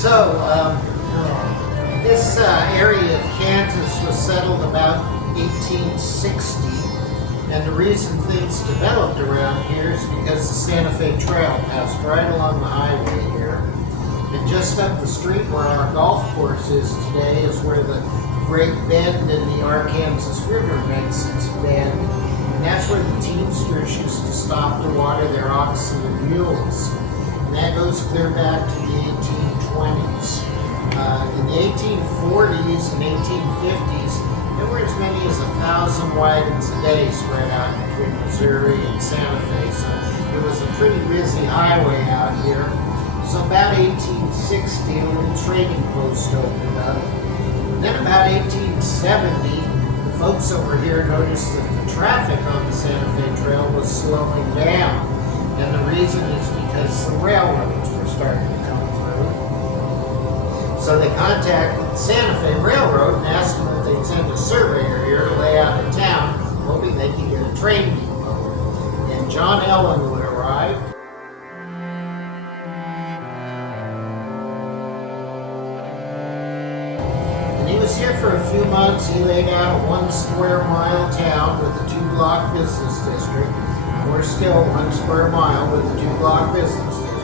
So, this area of Kansas was settled about 1860, and the reason things developed around here is because the Santa Fe Trail passed right along the highway here. And just up the street where our golf course is today is where the Great Bend in the Arkansas River makes its bend. And that's where the teamsters used to stop to water their oxen and mules. And that goes clear back to the 1820s. In the 1840s and 1850s, there were as many as 1,000 wagons a day spread out between Missouri and Santa Fe. So it was a pretty busy highway out here. So about 1860, a little trading post opened up. And then about 1870, the folks over here noticed that the traffic on the Santa Fe Trail was slowing down. And the reason is because the railroads were starting to come through. So they contacted the Santa Fe Railroad and asked them if they'd send a surveyor here to lay out a town, hoping they could get a train depot. And John Ellinwood arrived. He was here for a few months. He laid out a 1 square mile town with a 2-block business district. And we're still 1 square mile with a 2-block business district.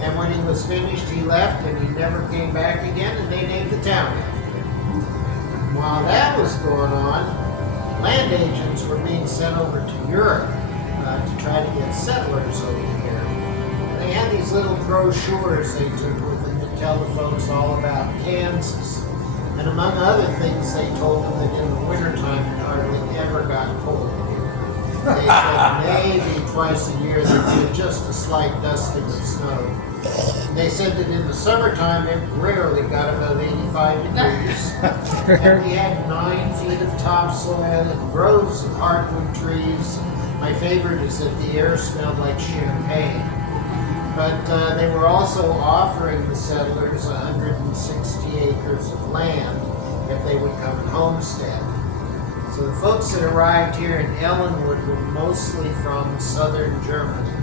And when he was finished, he left and he never came back again, and they named the town after him. While that was going on, land agents were being sent over to Europe to try to get settlers over here. They had these little brochures they took with them to tell the folks all about Kansas. And among other things, they told them that in the wintertime it hardly ever got cold here. They said maybe twice a year there'd be just a slight dusting of snow. And they said that in the summertime it rarely got above 85 degrees. And we had 9 feet of topsoil and groves of hardwood trees. My favorite is that the air smelled like champagne. But they were also offering the settlers 160 acres of land if they would come and homestead. So the folks that arrived here in Ellinwood were mostly from southern Germany.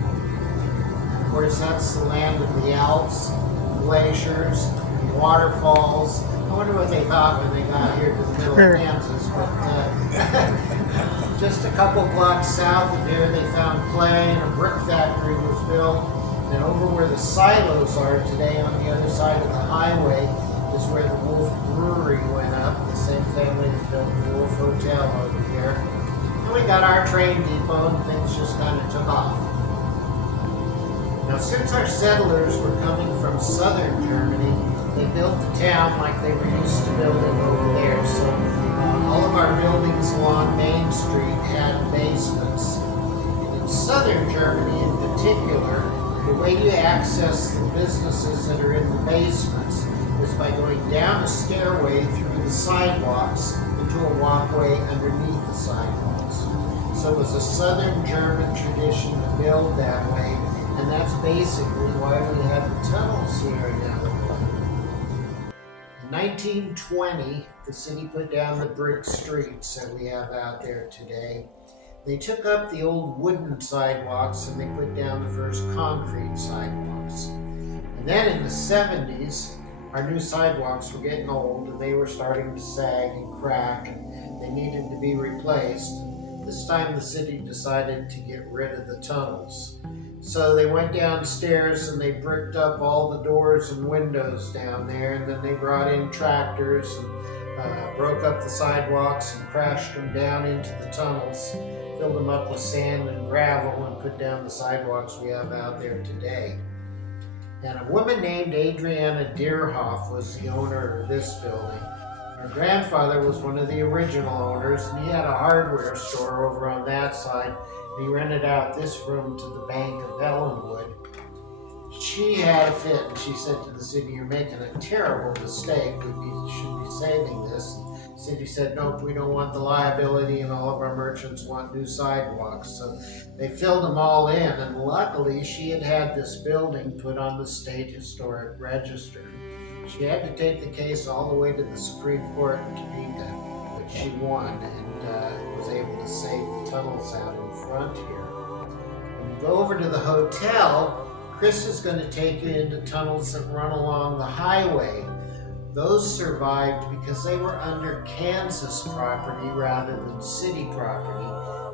Of course, that's the land of the Alps, glaciers, waterfalls. I wonder what they thought when they got here to the middle of Kansas. But just a couple blocks south of here, they found clay and a brick factory was built. And over where the silos are today on the other side of the highway is where the Wolf Brewery went up. The same family that built the Wolf Hotel over here. And we got our train depot and things just kind of took off. Now since our settlers were coming from southern Germany, they built the town like they were used to building over there. So all of our buildings along Main Street had basements. In southern Germany in particular, the way you access the businesses that are in the basements is by going down a stairway through the sidewalks into a walkway underneath the sidewalks. So it was a southern German tradition to build that way, and that's basically why we had the tunnels here in Ellinwood. In 1920, the city put down the brick streets that we have out there today. They took up the old wooden sidewalks and they put down the first concrete sidewalks. And then in the 70s, our new sidewalks were getting old and they were starting to sag and crack and they needed to be replaced. This time the city decided to get rid of the tunnels. So they went downstairs and they bricked up all the doors and windows down there, and then they brought in tractors and broke up the sidewalks and crashed them down into the tunnels, filled them up with sand and gravel, and put down the sidewalks we have out there today. And a woman named Adriana Deerhoff was the owner of this building. Her grandfather was one of the original owners, and he had a hardware store over on that side. And he rented out this room to the Bank of Ellinwood. She had a fit, and she said to the city, "You're making a terrible mistake. We should be saving this." The city said, "Nope, we don't want the liability, and all of our merchants want new sidewalks." So they filled them all in, and luckily she had had this building put on the State Historic Register. She had to take the case all the way to the Supreme Court in Topeka, but but she won and was able to save the tunnels out in front here. When you go over to the hotel, Chris is going to take you into tunnels that run along the highway. Those survived because they were under Kansas property rather than city property.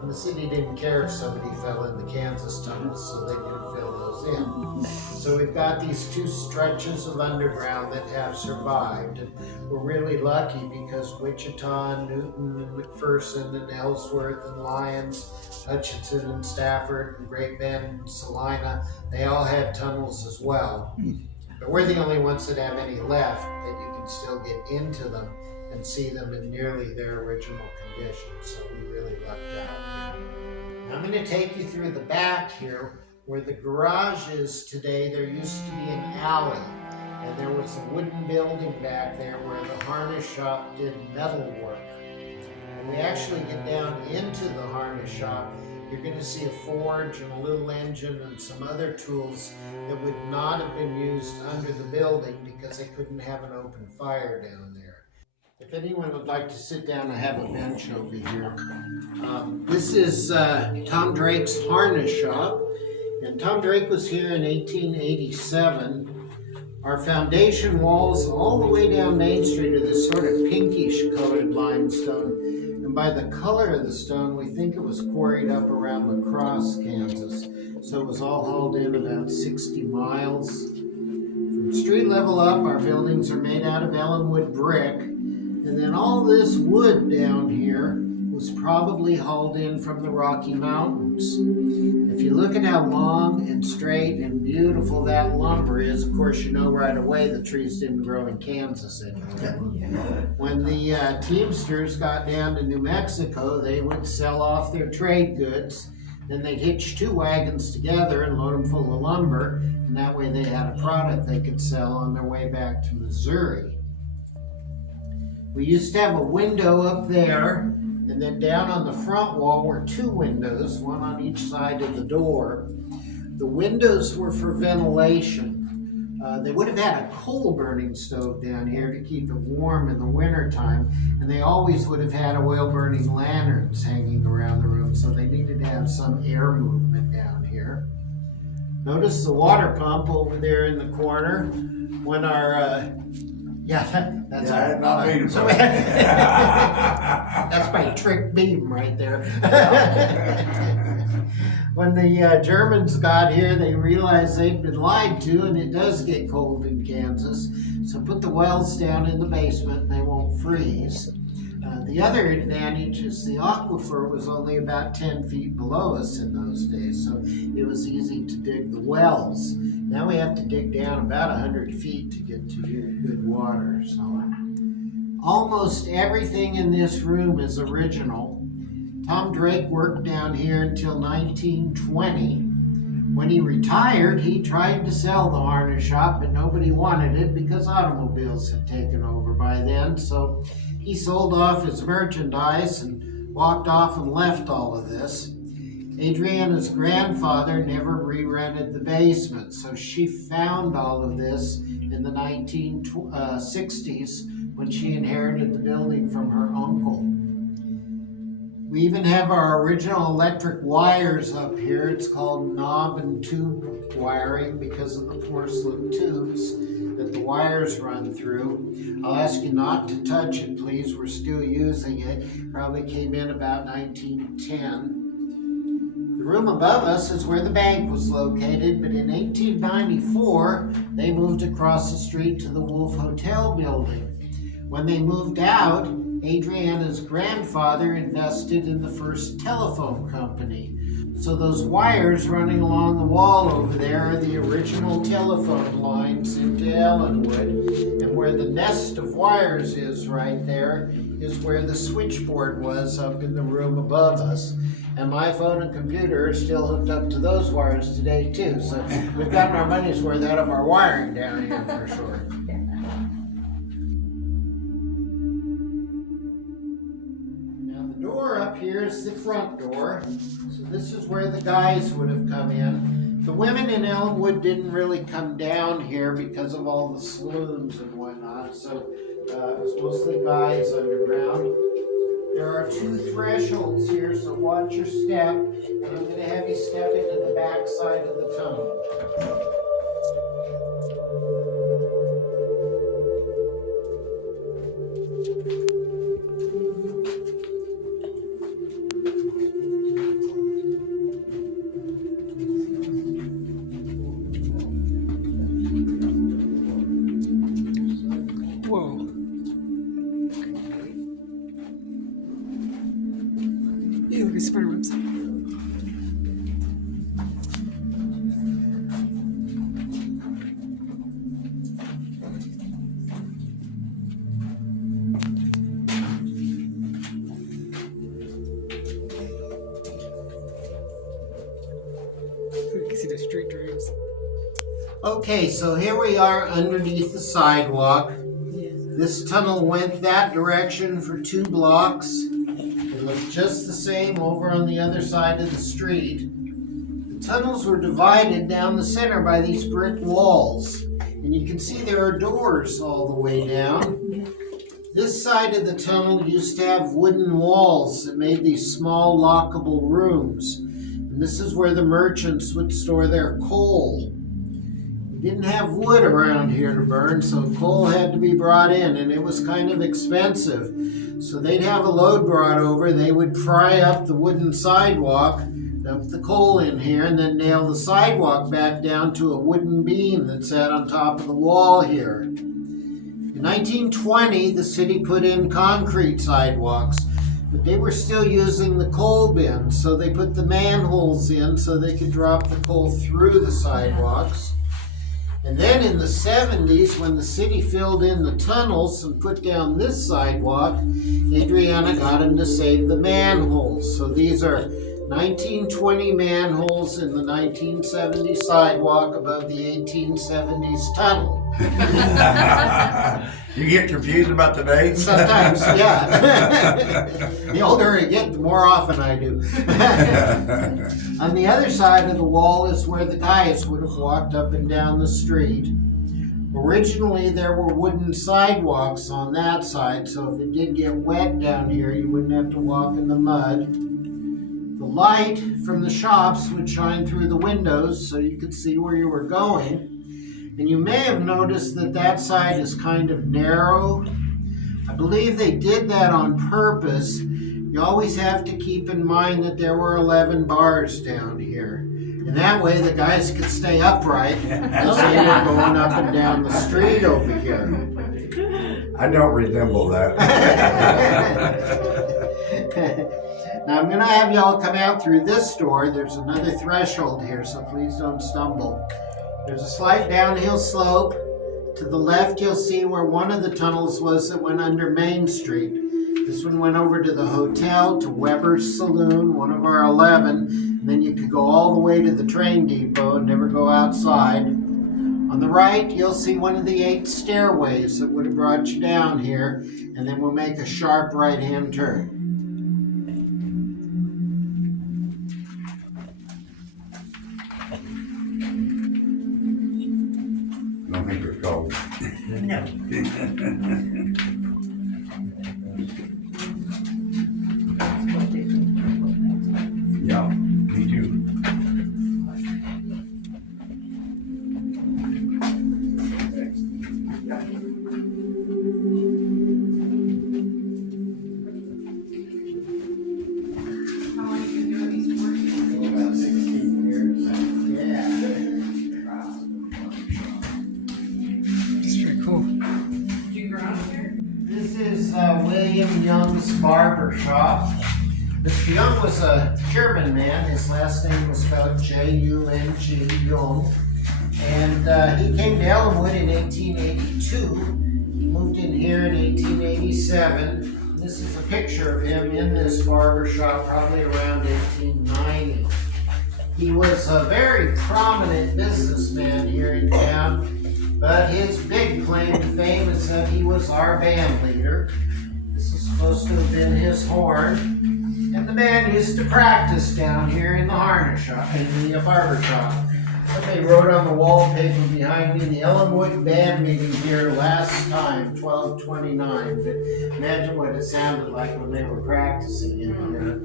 And the city didn't care if somebody fell in the Kansas tunnels, so they didn't fill those in. So we've got these two stretches of underground that have survived. And we're really lucky because Wichita and Newton and McPherson and Ellsworth and Lyons, Hutchinson and Stafford and Great Bend and Salina, they all had tunnels as well. But we're the only ones that have any left that you can still get into them and see them in nearly their original condition. So we really lucked out. Now I'm going to take you through the back here where the garage is today. There used to be an alley, and there was a wooden building back there where the harness shop did metal work. When we actually get down into the harness shop, you're going to see a forge and a little engine and some other tools that would not have been used under the building because they couldn't have an open fire down there. If anyone would like to sit down, I have a bench over here. This is Tom Drake's harness shop, and Tom Drake was here in 1887. Our foundation walls all the way down Main Street are this sort of pinkish colored limestone. And by the color of the stone, we think it was quarried up around La Crosse, Kansas. So it was all hauled in about 60 miles. From street level up, our buildings are made out of Ellinwood brick. And then all this wood down here was probably hauled in from the Rocky Mountains. If you look at how long and straight and beautiful that lumber is, of course you know right away the trees didn't grow in Kansas anymore. When the Teamsters got down to New Mexico, they would sell off their trade goods. Then they'd hitch two wagons together and load them full of lumber, and that way they had a product they could sell on their way back to Missouri. We used to have a window up there, and then down on the front wall were two windows, one on each side of the door. The windows were for ventilation. They would have had a coal burning stove down here to keep it warm in the wintertime, and they always would have had oil burning lanterns hanging around the room, so they needed to have some air movement down here. Notice the water pump over there in the corner. When our that's my trick beam right there. When the Germans got here, they realized they'd been lied to, and it does get cold in Kansas. So put the wells down in the basement, and they won't freeze. The other advantage is the aquifer was only about 10 feet below us in those days, so it was easy to dig the wells. Now we have to dig down about 100 feet to get to good water. So almost everything in this room is original. Tom Drake worked down here until 1920. When he retired, he tried to sell the harness shop, but nobody wanted it because automobiles had taken over by then. So he sold off his merchandise and walked off and left all of this. Adriana's grandfather never re-rented the basement, so she found all of this in the 1960s when she inherited the building from her uncle. We even have our original electric wires up here. It's called knob and tube wiring because of the porcelain tubes that the wires run through. I'll ask you not to touch it, please. We're still using it. Probably came in about 1910. The room above us is where the bank was located, but in 1894, they moved across the street to the Wolf Hotel building. When they moved out, Adriana's grandfather invested in the first telephone company. So those wires running along the wall over there are the original telephone lines into Ellinwood. And where the nest of wires is right there is where the switchboard was up in the room above us. And my phone and computer are still hooked up to those wires today too. So we've gotten our money's worth out of our wiring down here for sure. Up here is the front door. So this is where the guys would have come in. The women in Ellinwood didn't really come down here because of all the saloons and whatnot. So it was mostly guys underground. There are two thresholds here, so watch your step. And I'm going to have you step into the back side of the tunnel. Whoa. Ew, look at spider webs. You can see the straight drapes. Okay, so here we are underneath the sidewalk. This tunnel went that direction for 2 blocks. It looked just the same over on the other side of the street. The tunnels were divided down the center by these brick walls. And you can see there are doors all the way down. This side of the tunnel used to have wooden walls that made these small lockable rooms. And this is where the merchants would store their coal. We didn't have wood around here to burn, so coal had to be brought in, and it was kind of expensive. So they'd have a load brought over, they would pry up the wooden sidewalk, dump the coal in here, and then nail the sidewalk back down to a wooden beam that sat on top of the wall here. In 1920, the city put in concrete sidewalks, but they were still using the coal bins, so they put the manholes in so they could drop the coal through the sidewalks. And then in the 70s, when the city filled in the tunnels and put down this sidewalk, Adriana got them to save the manholes. So these are 1920 manholes in the 1970 sidewalk above the 1870s tunnel. You get confused about the dates? Sometimes, yeah. The older I get, the more often I do. On the other side of the wall is where the guys would have walked up and down the street. Originally, there were wooden sidewalks on that side, so if it did get wet down here, you wouldn't have to walk in the mud. The light from the shops would shine through the windows so you could see where you were going. And you may have noticed that that side is kind of narrow. I believe they did that on purpose. You always have to keep in mind that there were 11 bars down here. And that way the guys could stay upright as they were going up and down the street over here. I don't resemble that. Now I'm going to have y'all come out through this door. There's another threshold here, so please don't stumble. There's a slight downhill slope. To the left, you'll see where one of the tunnels was that went under Main Street. This one went over to the hotel, to Weber's Saloon, one of our 11. And then you could go all the way to the train depot and never go outside. On the right, you'll see one of the 8 stairways that would have brought you down here. And then we'll make a sharp right-hand turn. I don't think it's cold. No. Yeah, me too. About 16 years. Yeah. It's pretty cool. This is William Young's barber shop. Mr. Young was a German man. His last name was spelled J-U-N-G, Jung. And he came to Ellinwood in 1882. He moved in here in 1887. This is a picture of him in this barber shop probably around 1890. He was a very prominent businessman here in town, but his big claim to fame is that he was our band leader. This is supposed to have been his horn, and the band used to practice down here in the harness shop, in the barber shop. what they wrote on the wallpaper behind me. The Ellinwood band meeting here last time, 12/29. But imagine what it sounded like when they were practicing in here.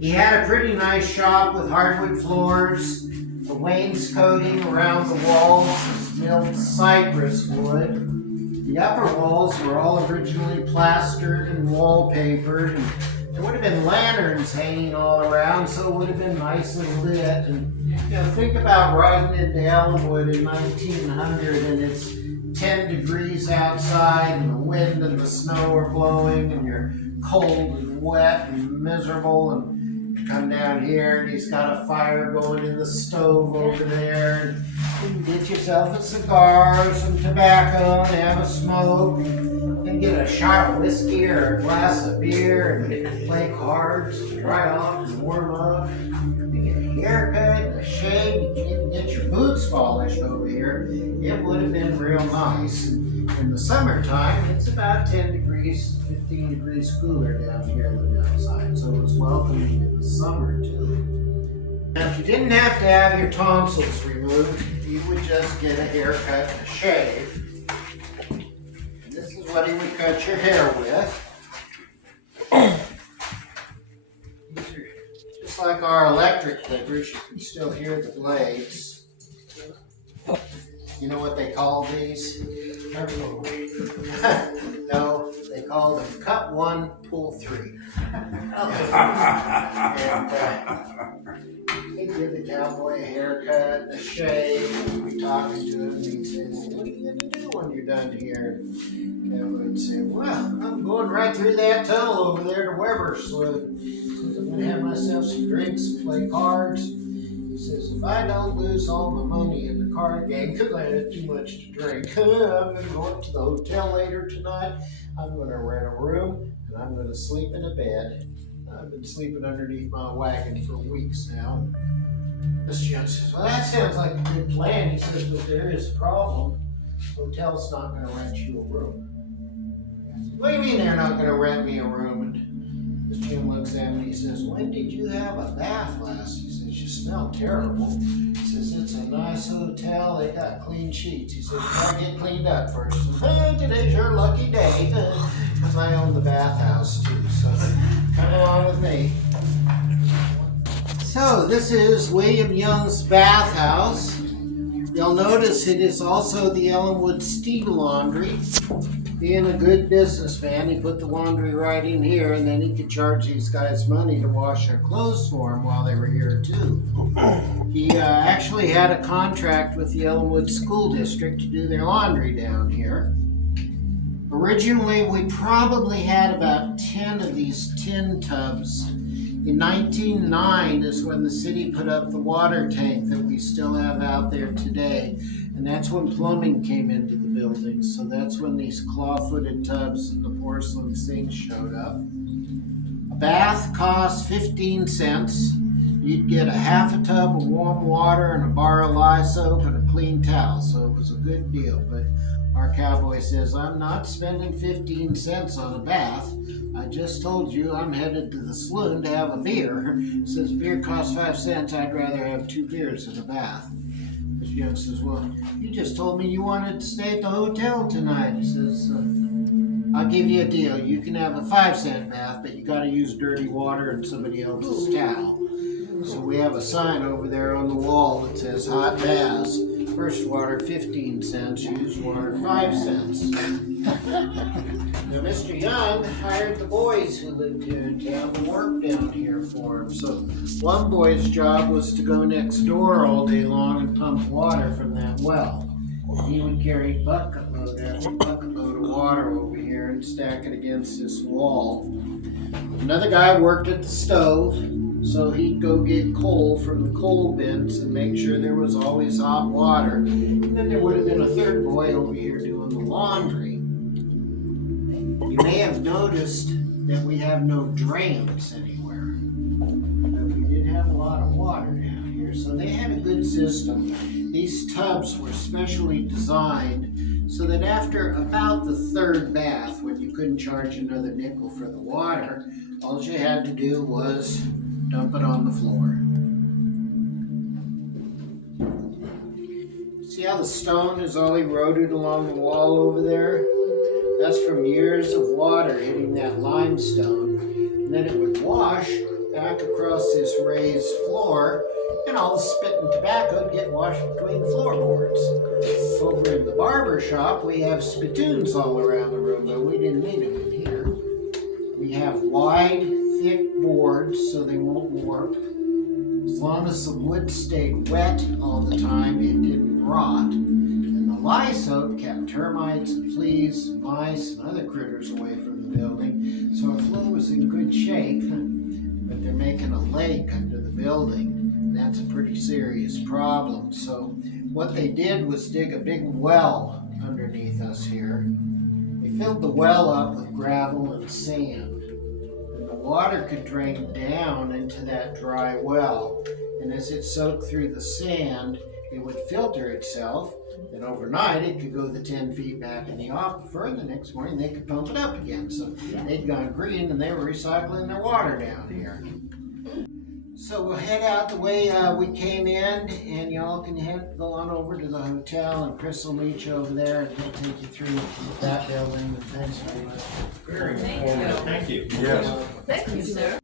He had a pretty nice shop with hardwood floors, the wainscoting around the walls was milled cypress wood. The upper walls were all originally plastered and wallpapered, and there would have been lanterns hanging all around, so it would have been nicely lit. And think about riding into Ellinwood in 1900, and it's 10 degrees outside, and the wind and the snow are blowing, and you're cold and wet and miserable, and you come down here, and he's got a fire going in the stove over there, and you can get yourself a cigar, some tobacco, and have a smoke, and get a shot of whiskey or a glass of beer, and play cards, and dry off and warm up. You get a haircut, a shave, you can even get your boots polished over here. It would have been real nice. In the summertime, it's about 10 degrees, 15 degrees cooler down here than outside, so it was welcoming in the summer too. Now, if you didn't have to have your tonsils removed, you would just get a haircut and a shave. And this is what he would cut your hair with. These are just like our electric clippers. You can still hear the blades. You know what they call these? No, they call them cut one, pull three. And he give the cowboy a haircut, a shave, and we'd be talking to him, and he'd say, "Well, what are you going to do when you're done here?" And the cowboy would say, "Well, I'm going right through that tunnel over there to Weber's Saloon. I'm going to have myself some drinks and play cards." He says, "If I don't lose all my money in the card game because I had too much to drink, I'm going to go up to the hotel later tonight. I'm going to rent a room, and I'm going to sleep in a bed. I've been sleeping underneath my wagon for weeks now." This judge says, "Well, that sounds like a good plan." He says, "But there is a problem. The hotel's not going to rent you a room." I said, "What do you mean they're not going to rent me a room?" And this Jim looks at me and he says, "When did you have a bath last?" He says, "You smell terrible." He says, "It's a nice hotel. They got clean sheets." He says, "I'll get cleaned up first." "Today's your lucky day." Because I own the Bathhouse too, so come along with me. So this is William Young's Bathhouse. You'll notice it is also the Ellinwood Steam Laundry. Being a good businessman, he put the laundry right in here, and then he could charge these guys money to wash their clothes for him while they were here too. He actually had a contract with the Ellinwood School District to do their laundry down here. Originally, we probably had about 10 of these tin tubs. In 1909 is when the city put up the water tank that we still have out there today. And that's when plumbing came into the building. So that's when these claw-footed tubs and the porcelain sinks showed up. A bath cost 15 cents. You'd get a half a tub of warm water and a bar of lye soap and a clean towel. So it was a good deal. But our cowboy says, "I'm not spending 15 cents on a bath. I just told you I'm headed to the saloon to have a beer." He says, "Beer costs 5 cents. I'd rather have 2 beers than a bath." This young says, "Well, you just told me you wanted to stay at the hotel tonight." He says, "I'll give you a deal. You can have a 5-cent bath, but you got to use dirty water and somebody else's towel." So we have a sign over there on the wall that says hot baths. First water 15 cents, used water 5 cents. Now Mr. Young hired the boys who lived here in town to work down here for him. So one boy's job was to go next door all day long and pump water from that well. And he would carry bucket load after bucket load of water over here and stack it against this wall. Another guy worked at the stove. So he'd go get coal from the coal bins and make sure there was always hot water. And then there would have been a third boy over here doing the laundry. You may have noticed that we have no drains anywhere. But we did have a lot of water down here. So they had a good system. These tubs were specially designed so that after about the third bath, when you couldn't charge another nickel for the water, all you had to do was dump it on the floor. See how the stone is all eroded along the wall over there? That's from years of water hitting that limestone. And then it would wash back across this raised floor, and all the spit and tobacco would get washed between the floorboards. Over in the barber shop, we have spittoons all around the room, but we didn't need them in here. We have wide, thick boards so they won't warp. As long as the wood stayed wet all the time, it didn't rot. And the lye soap kept termites and fleas and mice and other critters away from the building. So our floor was in good shape, but they're making a lake under the building. And that's a pretty serious problem. So what they did was dig a big well underneath us here. They filled the well up with gravel and sand. Water could drain down into that dry well, and as it soaked through the sand, it would filter itself, and overnight it could go the 10 feet back in the aquifer, and the next morning they could pump it up again. So they'd gone green and they were recycling their water down here. So we'll head out the way we came in, and y'all can go on over to the hotel, and Chris will meet you over there, and he'll take you through that building. And thanks very much. Very informative. Thank you. Yes. Thank you, sir.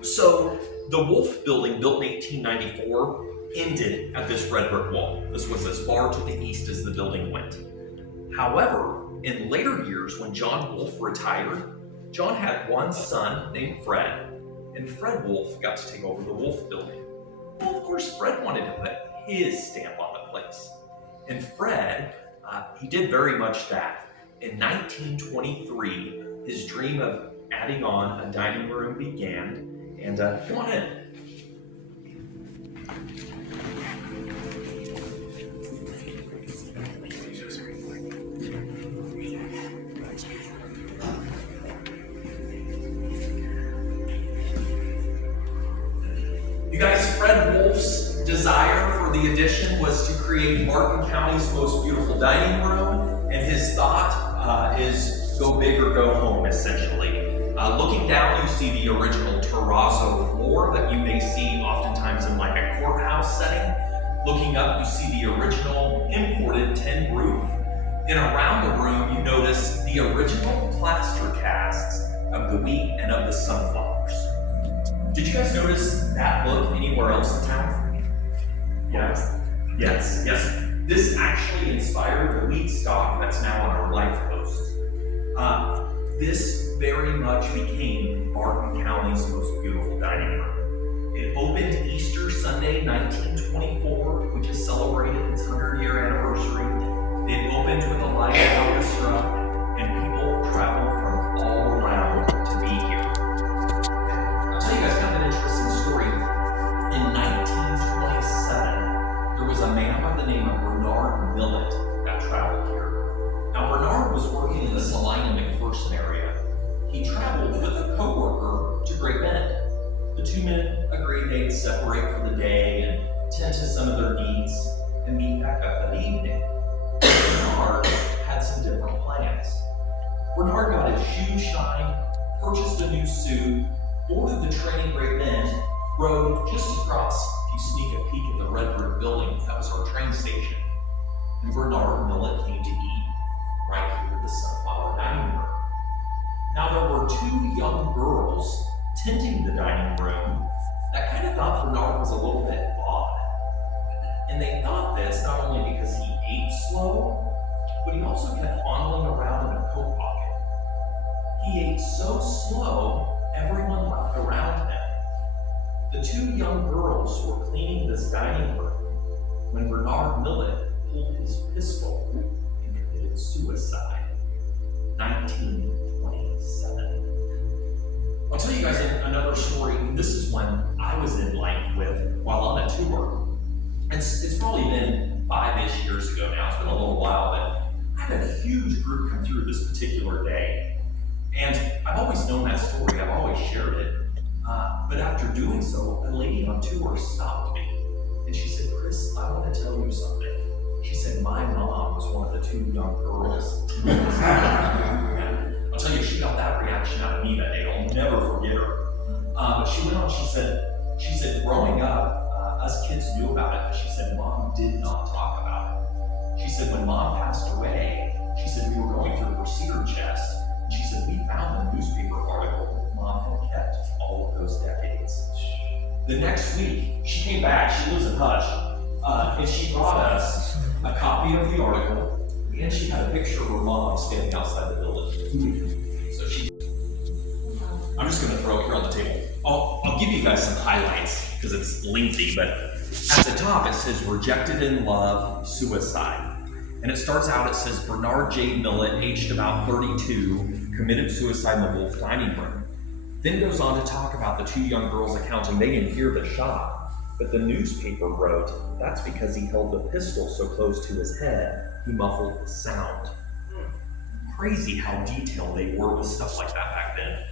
So the Wolf building, built in 1894, ended at this red brick wall. This was as far to the east as the building went. However, in later years, when John Wolf retired, John had one son named Fred, and Fred Wolf got to take over the Wolf building. Well, of course, Fred wanted to put his stamp on the place. And Fred, he did very much that. In 1923, his dream of adding on a dining room began. And come on in. You guys, Fred Wolf's desire for the addition was to create Martin County's most beautiful dining room, and his thought is go big or go home, essentially. Looking down, you see the original terrazzo floor that you may see oftentimes in like a courthouse setting. Looking up, you see the original imported tin roof. And around the room, you notice the original plaster casts of the wheat and of the sunflowers. Did you guys notice that look anywhere else in town? Yes. Yes. This actually inspired the wheat stock that's now on our light post. This very much became Martin County's most beautiful dining room. It opened Easter Sunday, 1924, which is celebrated its 100-year anniversary. It opened with a live orchestra, and people traveled from all around to be here. I'll tell you guys kind of an interesting story. In 1927, there was a man by the name of Bernard Millet that traveled here. Now, Bernard was working in the Salina-McPherson area. He traveled with a co-worker to Great Bend. The two men agreed they'd separate for the day and tend to some of their needs and meet back up that evening. Bernard had some different plans. Bernard got his shoes shined, purchased a new suit, boarded the train in Great Bend, rode just across, if you sneak a peek at the red brick building, that was our train station. And Bernard Millet came to eat right here at the Sunflower Dining Room. Now, there were two young girls tending the dining room that kind of thought Bernard was a little bit odd. And they thought this not only because he ate slow, but he also kept fondling around in a coat pocket. He ate so slow, everyone left around him. The two young girls were cleaning this dining room when Bernard Millet pulled his pistol and committed suicide. 1927. I'll tell you guys another story. This is one I was in line with while on a tour. It's probably been 5-ish years ago now. It's been a little while, but I had a huge group come through this particular day. And I've always known that story. I've always shared it. But after doing so, a lady on tour stopped me. And she said, Chris, I want to tell you something. She said, my mom was one of the 2 young girls. I'll tell you, she got that reaction out of me that day. I'll never forget her. But she went on, she said, growing up, us kids knew about it, but she said, Mom did not talk about it. She said, when Mom passed away, she said, we were going through her cedar chest, and she said, we found a newspaper article Mom had kept all of those decades. The next week, she came back, she lives in Hutch, and she brought us a copy of the article, and she had a picture of her mom standing outside the building. So I'm just gonna throw it here on the table. I'll give you guys some highlights, because it's lengthy, but at the top it says, rejected in love, suicide. And it starts out, it says, Bernard J. Millett, aged about 32, committed suicide in the Wolf dining room. Then goes on to talk about the 2 young girls' accounts, and they didn't hear the shot. But the newspaper wrote, that's because he held the pistol so close to his head, he muffled the sound. Crazy how detailed they were with stuff like that back then.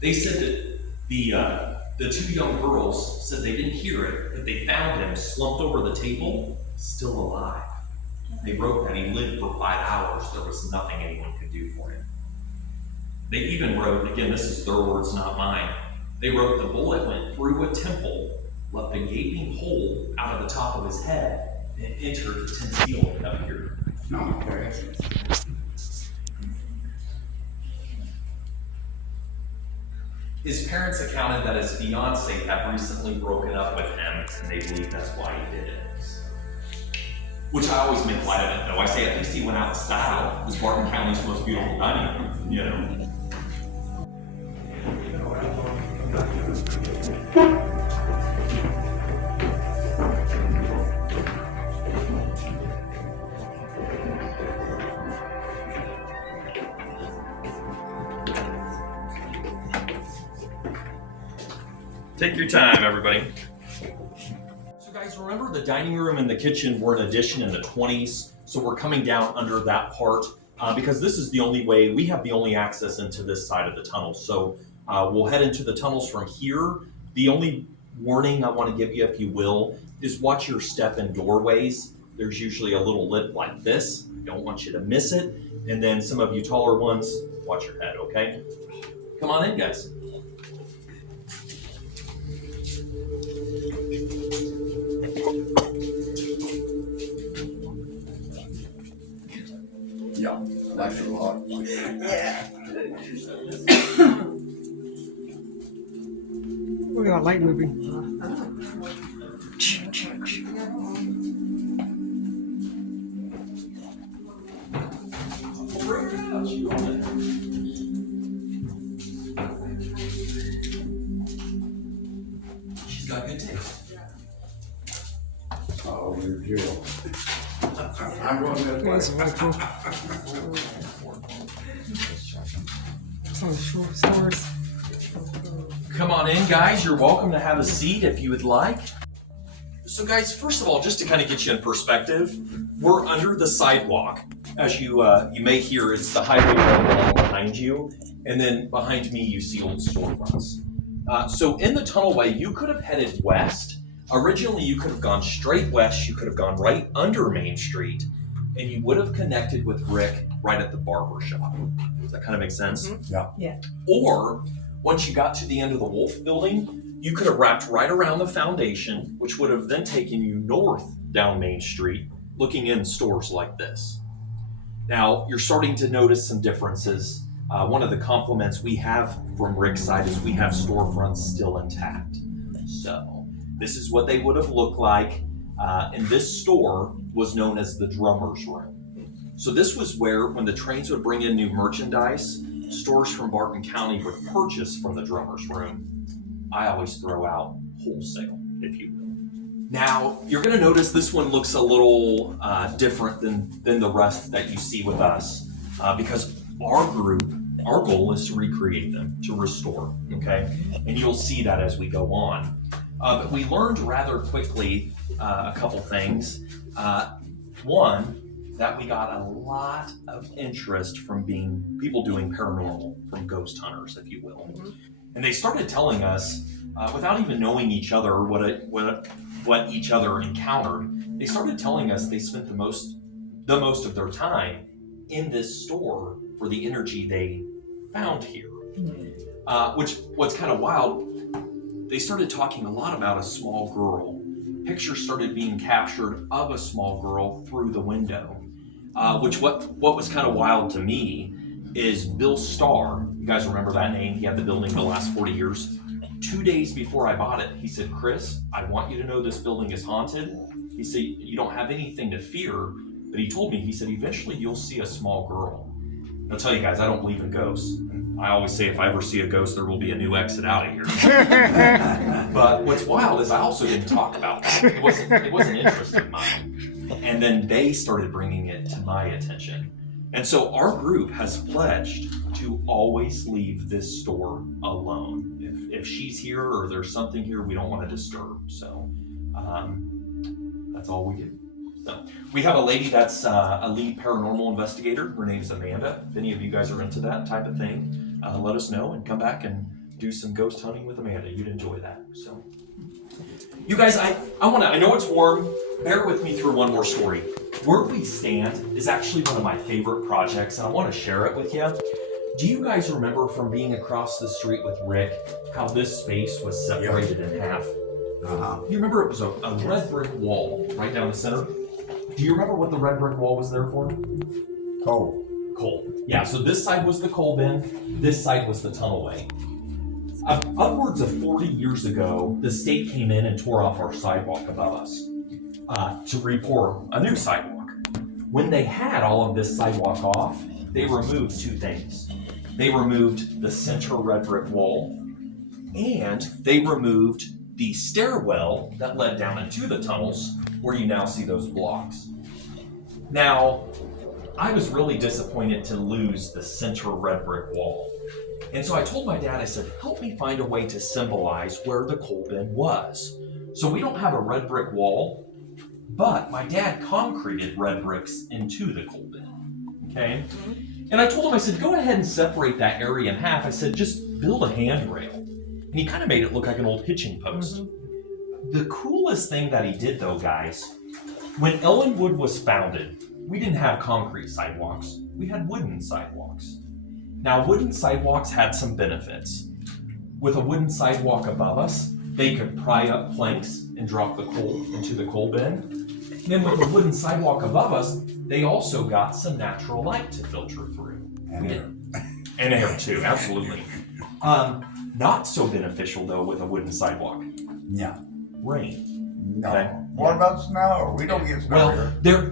They said that the 2 young girls said they didn't hear it, but they found him slumped over the table, still alive. They wrote that he lived for 5 hours. There was nothing anyone could do for him. They even wrote, again, this is their words, not mine. They wrote the bullet went through a temple, left a gaping hole out of the top of his head, and entered the tensile up here. Okay. His parents accounted that his fiance had recently broken up with him, and they believe that's why he did it. Which I always make light of it, though. I say at least he went out in style. This Barton County's most beautiful dining room, you know. Take your time, everybody. So guys, remember the dining room and the kitchen were an addition in the 20s, so we're coming down under that part because this is the only way, we have the only access into this side of the tunnel. So we'll head into the tunnels from here. The only warning I want to give you, if you will, is watch your step in doorways. There's usually a little lip like this. I don't want you to miss it. And then some of you taller ones, watch your head, okay? Come on in, guys. Yeah, likes it a lot. Yeah. Look at that light moving. She's got good taste. Oh, you're Jill. I'm going this way. That's really cool. Some of the short stores. Come on in, guys. You're welcome to have a seat if you would like. So guys, first of all, just to kind of get you in perspective, we're under the sidewalk. As you may hear, it's the highway along behind you. And then behind me, you see old storefronts. So in the tunnelway, you could have headed west. Originally, you could have gone straight west. You could have gone right under Main Street, and you would have connected with Rick right at the barber shop. Does that kind of make sense? Mm-hmm. Yeah. Or once you got to the end of the Wolf building, you could have wrapped right around the foundation, which would have then taken you north down Main Street, looking in stores like this. Now, you're starting to notice some differences. One of the compliments we have from Rick's side is we have storefronts still intact. So this is what they would have looked like. And this store was known as the drummer's room. So this was where, when the trains would bring in new merchandise, stores from Barton County would purchase from the drummer's room. I always throw out wholesale, if you will. Now, you're gonna notice this one looks a little different than the rest that you see with us because our group our goal is to recreate them, to restore, okay? And you'll see that as we go on. But we learned rather quickly a couple things. One, that we got a lot of interest from people doing paranormal, from ghost hunters, if you will. And they started telling us, without even knowing each other, what each other encountered, they started telling us they spent the most of their time in this store for the energy they found here. What's kind of wild, they started talking a lot about a small girl. Pictures started being captured of a small girl through the window. What was kind of wild to me is Bill Starr. You guys remember that name? He had the building the last 40 years. 2 days before I bought it, he said, Chris, I want you to know this building is haunted. He said, you don't have anything to fear. But he told me, he said, eventually you'll see a small girl. I'll tell you guys, I don't believe in ghosts. I always say if I ever see a ghost, there will be a new exit out of here. But what's wild is I also didn't talk about that. It wasn't interest of mine. And then they started bringing it to my attention. And so our group has pledged to always leave this store alone. If she's here or there's something here we don't want to disturb. So that's all we do. So we have a lady that's a lead paranormal investigator. Her name's Amanda. If any of you guys are into that type of thing, let us know and come back and do some ghost hunting with Amanda. You'd enjoy that. So, you guys, I know it's warm. Bear with me through one more story. Where we stand is actually one of my favorite projects, and I want to share it with you. Do you guys remember from being across the street with Rick how this space was separated in half? You remember it was a red brick wall right down the center? Do you remember what the red brick wall was there for? Coal. Yeah, so this side was the coal bin, this side was the tunnelway. Upwards of 40 years ago, the state came in and tore off our sidewalk above us to re-pour a new sidewalk. When they had all of this sidewalk off, they removed two things. They removed the center red brick wall, and they removed the stairwell that led down into the tunnels where you now see those blocks. Now, I was really disappointed to lose the center red brick wall. And so I told my dad, I said, help me find a way to symbolize where the coal bin was. So we don't have a red brick wall, but my dad concreted red bricks into the coal bin, okay? And I told him, I said, go ahead and separate that area in half. I said, just build a handrail. And he kind of made it look like an old hitching post. The coolest thing that he did though, guys, when Ellinwood was founded, we didn't have concrete sidewalks. We had wooden sidewalks. Now, wooden sidewalks had some benefits. With a wooden sidewalk above us, they could pry up planks and drop the coal into the coal bin. And then with the wooden sidewalk above us, they also got some natural light to filter through. And air. And air too, absolutely. Not so beneficial though with a wooden sidewalk. Yeah. Rain. No. Okay. What about snow? We don't get snow here.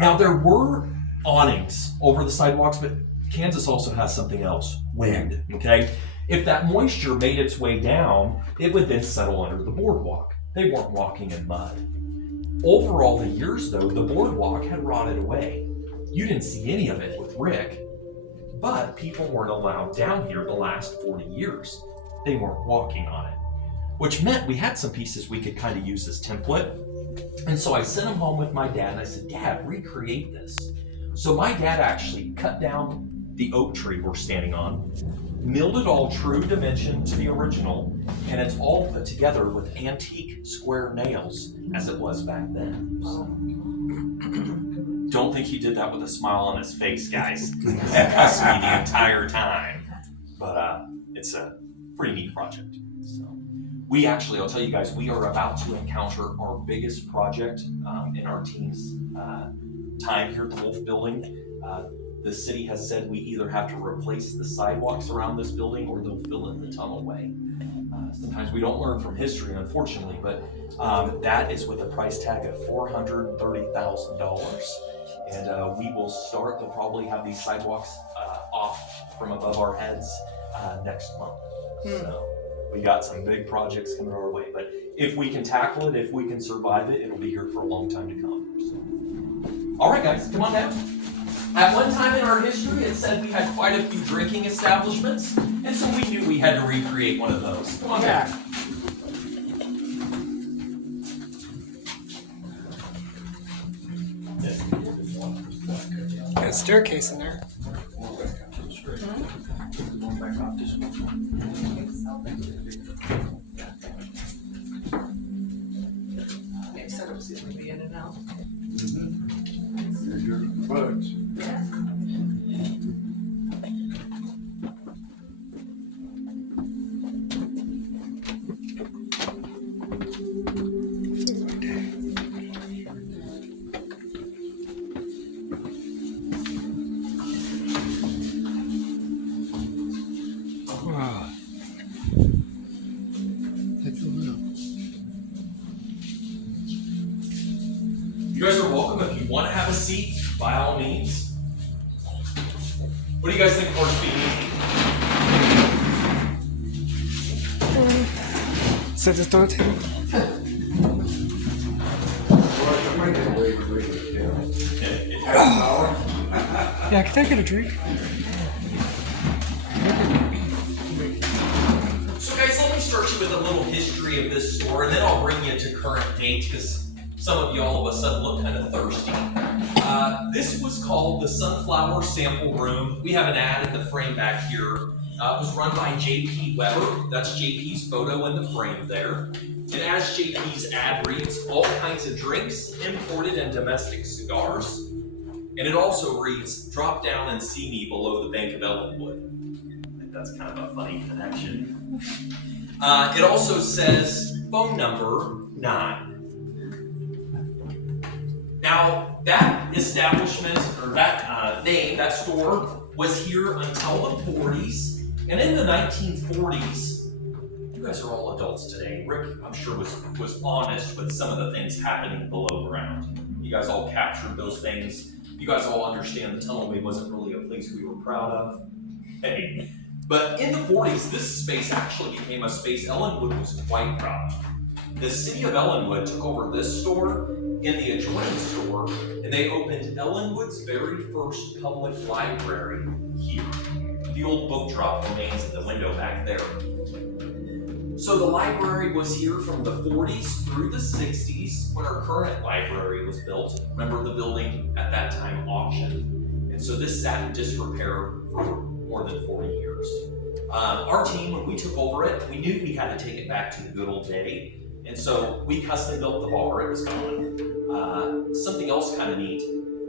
Now there were awnings over the sidewalks, but Kansas also has something else, wind, okay? If that moisture made its way down, it would then settle under the boardwalk. They weren't walking in mud. Over all the years though, the boardwalk had rotted away. You didn't see any of it with Rick, but people weren't allowed down here the last 40 years. They weren't walking on it, which meant we had some pieces we could kind of use as template. And so I sent them home with my dad and I said, Dad, recreate this. So my dad actually cut down the oak tree we're standing on, milled it all true dimension to the original, and it's all put together with antique square nails as it was back then. So, don't think he did that with a smile on his face, guys. Trust me the entire time. But it's a pretty neat project. So we actually, I'll tell you guys, we are about to encounter our biggest project in our team's time here at the Wolf Building. The city has said we either have to replace the sidewalks around this building or they'll fill in the tunnelway. Sometimes we don't learn from history, unfortunately, but that is with a price tag of $430,000. And we will start, they'll probably have these sidewalks off from above our heads next month. So we got some big projects coming our way, but if we can tackle it, if we can survive it, it'll be here for a long time to come. So. All right, guys, come on down. At one time in our history, it said we had quite a few drinking establishments, and so we knew we had to recreate one of those. Come on back. Got a staircase in there. Maybe set up ceiling be in and out. There's your bugs. Wow. Take a look. You guys are welcome. If you want to have a seat, by all means. What do you guys think of our speaking? Set this on the table. Yeah, can I get a drink? So guys, let me start you with a little history of this store, and then I'll bring you to current date, because some of you all of a sudden look kind of thirsty. This was called the Sunflower Sample Room. We have an ad in the frame back here. It was run by J.P. Weber. That's J.P.'s photo in the frame there. And as J.P.'s ad reads, all kinds of drinks, imported and domestic cigars. And it also reads, drop down and see me below the bank of Ellinwood. I think that's kind of a funny connection. It also says phone number 9. Now, that establishment, or that name, that store, was here until the 40s. And in the 1940s, you guys are all adults today. Rick, I'm sure, was honest with some of the things happening below ground. You guys all captured those things. You guys all understand the tunnelway wasn't really a place we were proud of. Hey. But in the 40s, this space actually became a space Ellinwood was quite proud of. The city of Ellinwood took over this store in the adjoining store, and they opened Ellinwood's very first public library here. The old book drop remains in the window back there. So the library was here from the 40s through the 60s when our current library was built. Remember, the building at that time auctioned. And so this sat in disrepair for more than 40 years. Our team, when we took over it, we knew we had to take it back to the good old day. And so we custom built the bar, it was gone. Something else kind of neat,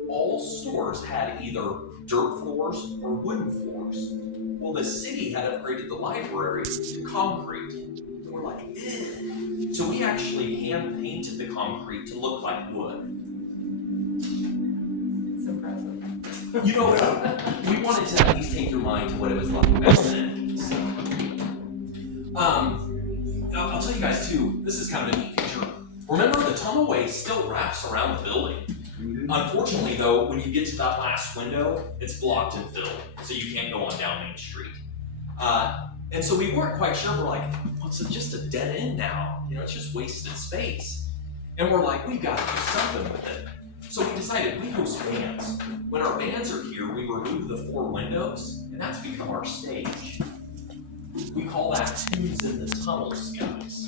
all stores had either dirt floors or wooden floors. Well, the city had upgraded the library to concrete. And we're like, eh. So we actually hand painted the concrete to look like wood. It's impressive. You know, we wanted to at least take your mind to what it was like back then. So, I'll tell you guys too, this is kind of a neat feature. Remember, the tunnelway still wraps around the building. Unfortunately though, when you get to that last window, it's blocked and filled, so you can't go on down Main Street. And so we weren't quite sure, we're like, well, it's just a dead end now. You know, it's just wasted space. And we're like, we've got to do something with it. So we decided we host bands. When our bands are here, we remove the 4 windows, and that's become our stage. We call that Tunes in the Tunnels, guys.